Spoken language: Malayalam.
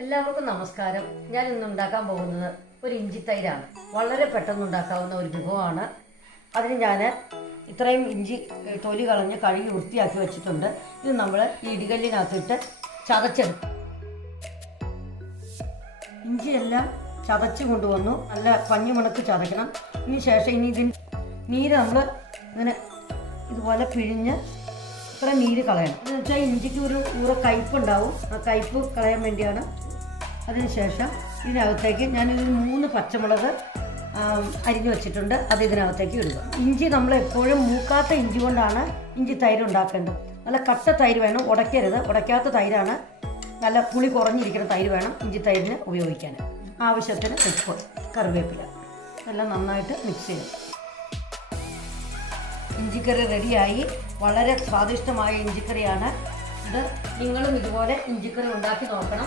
എല്ലാവർക്കും നമസ്കാരം. ഞാൻ ഇന്ന് ഉണ്ടാക്കാൻ പോകുന്നത് ഒരു ഇഞ്ചി തൈരാണ്. വളരെ പെട്ടെന്ന് ഉണ്ടാക്കാവുന്ന ഒരു വിഭവമാണ്. അതിന് ഞാൻ ഇത്രയും ഇഞ്ചി തൊലി കളഞ്ഞ് കഴുകി വൃത്തിയാക്കി വെച്ചിട്ടുണ്ട്. ഇത് നമ്മൾ ഈ ഇടികല്ലിനകത്തിട്ട് ചതച്ചെടുക്കും ഇഞ്ചിയെല്ലാം ചതച്ച് കൊണ്ടുവന്നു. നല്ല പഞ്ഞുമുണക്ക് ചതക്കണം ഇനി ശേഷം ഇനി ഇതിന് നീര് നമ്മൾ ഇങ്ങനെ ഇതുപോലെ പിഴിഞ്ഞ് ഇത്ര നീര് കളയണം? എന്ന് വെച്ചാൽ ഇഞ്ചിക്ക് ഒരു ഊറ കയ്പുണ്ടാവും ആ കയ്പ് കളയാൻ വേണ്ടിയാണ് അതിനുശേഷം ഇതിനകത്തേക്ക് ഞാനൊരു മൂന്ന് പച്ചമുളക് അരിഞ്ഞ് വെച്ചിട്ടുണ്ട്. അത് ഇതിനകത്തേക്ക് ഇടുക. ഇഞ്ചി നമ്മൾ എപ്പോഴും മൂക്കാത്ത ഇഞ്ചി കൊണ്ടാണ് ഇഞ്ചി തൈര് ഉണ്ടാക്കേണ്ടത്. നല്ല കട്ട തൈര് വേണം. ഉടയ്ക്കരുത്. ഉടയ്ക്കാത്ത തൈരാണ്. നല്ല പുളി കുറഞ്ഞിരിക്കുന്ന തൈര് വേണം ഇഞ്ചി തൈരിന് ഉപയോഗിക്കാൻ. ആവശ്യത്തിന് ഉപ്പ് കറിവേപ്പില. എല്ലാം നന്നായിട്ട് മിക്സ് ചെയ്യും ഇഞ്ചിക്കറി റെഡിയായി. വളരെ സ്വാദിഷ്ടമായ ഇഞ്ചിക്കറിയാണ്. ഇത് നിങ്ങളും ഇതുപോലെ ഇഞ്ചിക്കറി ഉണ്ടാക്കി നോക്കണം.